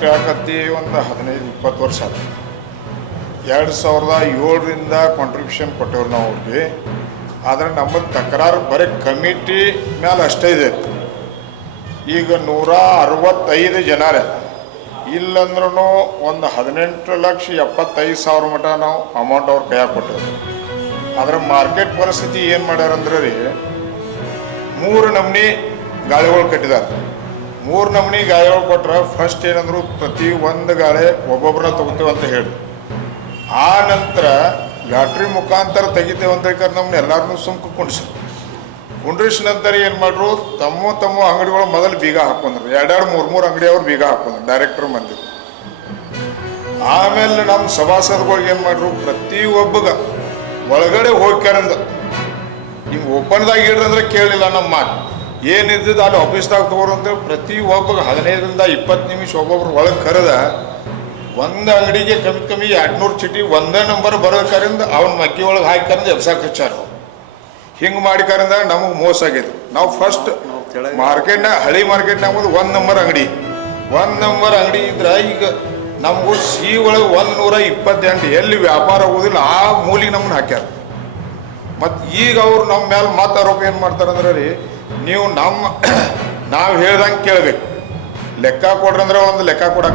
Factory ಹಾಕತ್ತಿ ಒಂದು 15-20 ವರ್ಷ ಆಯ್ತು. 2007ರಿಂದ ಕಾಂಟ್ರಿಬ್ಯೂಷನ್ ಕೊಟ್ಟವ್ರು ನಾವು ಅವ್ರಿಗೆ. ಆದರೆ ನಮ್ಮದು ತಕರಾರು ಬರೀ ಕಮಿಟಿ ಮೇಲೆ ಅಷ್ಟೇ ಇದೆ. ಈಗ 165 ಜನರೇ ಇಲ್ಲಂದ್ರೂ ಒಂದು 18,75,000 ಮಟ್ಟ ನಾವು ಅಮೌಂಟ್ ಅವ್ರ ಕೈಯಾಗ ಕೊಟ್ಟೇವೆ. ಆದರೆ ಮಾರ್ಕೆಟ್ ಪರಿಸ್ಥಿತಿ ಏನು ಮಾಡ್ಯಾರಂದ್ರೆ ರೀ, 3 ನಮೂನಿ ಗಾಳಿಗಳು ಕಟ್ಟಿದ್ದಾರೆ. 3 ನಮೂನಿ ಗಾಳಿಗಳು ಕೊಟ್ರೆ ಫಸ್ಟ್ ಏನಂದ್ರು ಪ್ರತಿ ಒಂದು ಗಾಳಿ ಒಬ್ಬೊಬ್ಬರನ್ನ ತೊಗೋತೇವೆ ಅಂತ ಹೇಳಿ, ಆ ನಂತರ ಲಾಟ್ರಿ ಮುಖಾಂತರ ತೆಗಿತೇವೆ ಅಂತ ಹೇಳ್ತಾರೆ. ನಮ್ಮನ್ನ ಎಲ್ಲರನ್ನೂ ಸುಮ್ಕ ಕುಂಡ್ರಿಸ್ ನಂತರ ಏನು ಮಾಡ್ರು, ತಮ್ಮ ಅಂಗಡಿಗಳು ಮೊದಲು ಬೀಗ ಹಾಕೊಂಡ್ರು. 2-3 ಅಂಗಡಿಯವ್ರು ಬೀಗ ಹಾಕೊಂಡ್ರು, ಡೈರೆಕ್ಟರ್ ಮಂದಿ. ಆಮೇಲೆ ನಮ್ಮ ಸಭಾಸದಗಳಿಗೆ ಏನು ಮಾಡ್ರು, ಪ್ರತಿಯೊಬ್ಬಗ ಒಳಗಡೆ ಹೋಗ್ಯಾರಂದ ಹಿಂಗೆ ಓಪನ್ದಾಗ ಇಡ್ರಂದ್ರೆ ಕೇಳಲಿಲ್ಲ ನಮ್ಮ ಮಾತು. ಏನಿದ್ದು ಅಲ್ಲಿ ಆಫೀಸ್ದಾಗ ತಗೋರು ಅಂತೇಳಿ ಪ್ರತಿ ಒಬ್ಬಗೆ 15-20 ನಿಮಿಷ ಒಬ್ಬೊಬ್ರು ಒಳಗೆ ಕರೆದ ಒಂದು ಅಂಗಡಿಗೆ ಕಮ್ಮಿ 200 ಚೀಟಿ ಒಂದೇ ನಂಬರ್ ಬರೋದರಿಂದ ಅವನ ಮಗ್ಗಿ ಒಳಗೆ ಹಾಕಿಕಂದು ಎಬ್ಸಾಕ್ ಹಚ್ಚಾರ. ಹಿಂಗೆ ಮಾಡಿಕರಿಂದ ನಮಗೆ ಮೋಸ ಆಗಿದೆ. ನಾವು ಫಸ್ಟ್ ಮಾರ್ಕೆಟ್ನಾಗ, ಹಳಿ ಮಾರ್ಕೆಟ್ನಾಗ ಒಂದು 1 ನಂಬರ್ ಅಂಗಡಿ ಇದ್ರೆ ಈಗ ನಮಗೂ ಸಿ ಒಳಗೆ 128 ಎಲ್ಲಿ ವ್ಯಾಪಾರ ಆಗೋದಿಲ್ಲ ಆ ಮೂಲಿಗೆ ನಮ್ಮನ್ನ ಹಾಕ್ಯಾರ. ಮತ್ತು ಈಗ ಅವ್ರು ನಮ್ಮ ಮೇಲೆ ಮಾತಾರೋಪ ಏನು ಮಾಡ್ತಾರಂದ್ರೆ ರೀ, ನೀವು ನಾವು ಹೇಳ್ದಂಗೆ ಕೇಳಬೇಕು, ಲೆಕ್ಕ ಕೊಡ್ರಂದ್ರೆ ಒಂದು ಲೆಕ್ಕ ಕೊಡಕ್ಕೆ